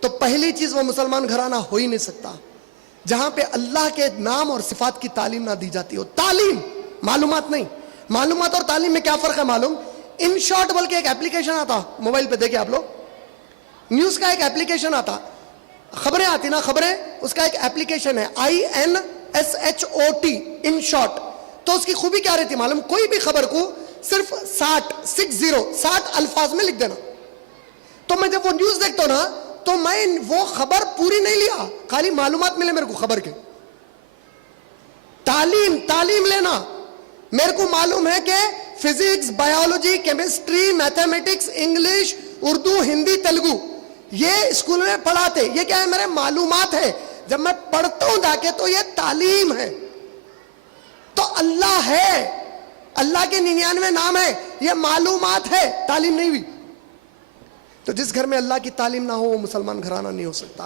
تو پہلی چیز وہ مسلمان گھرانہ ہو ہی نہیں سکتا جہاں پہ اللہ کے نام اور صفات کی تعلیم نہ دی جاتی ہو. تعلیم، معلومات نہیں. معلومات اور تعلیم میں کیا فرق ہے معلوم؟ ان شارٹ بول کے ایک ایپلیکیشن آتا، موبائل پہ دیکھیں آپ لوگ، نیوز کا ایک ایپلیکیشن آتا، خبریں آتی نا، خبریں، اس کا ایک ایپلیکیشن ہے INSHOT، ان شارٹ. تو اس کی خوبی کیا رہتی معلوم؟ کوئی بھی خبر کو صرف 60 الفاظ میں لکھ دینا. تو میں جب وہ نیوز دیکھتا ہوں نا تو میں وہ خبر پوری نہیں لیا، خالی معلومات ملے میرے کو خبر کے. تعلیم لینا، میرے کو معلوم ہے کہ physics, biology, chemistry, mathematics, English, Urdu, Hindi, Telugu یہ اسکول میں پڑھاتے. یہ کیا ہے؟ میرے معلومات ہے. جب میں پڑھتا ہوں جا کے تو یہ تعلیم ہے. تو اللہ ہے، اللہ کے 99 نام ہے، یہ معلومات ہے، تعلیم نہیں ہوئی. تو جس گھر میں اللہ کی تعلیم نہ ہو وہ مسلمان گھرانہ نہیں ہو سکتا.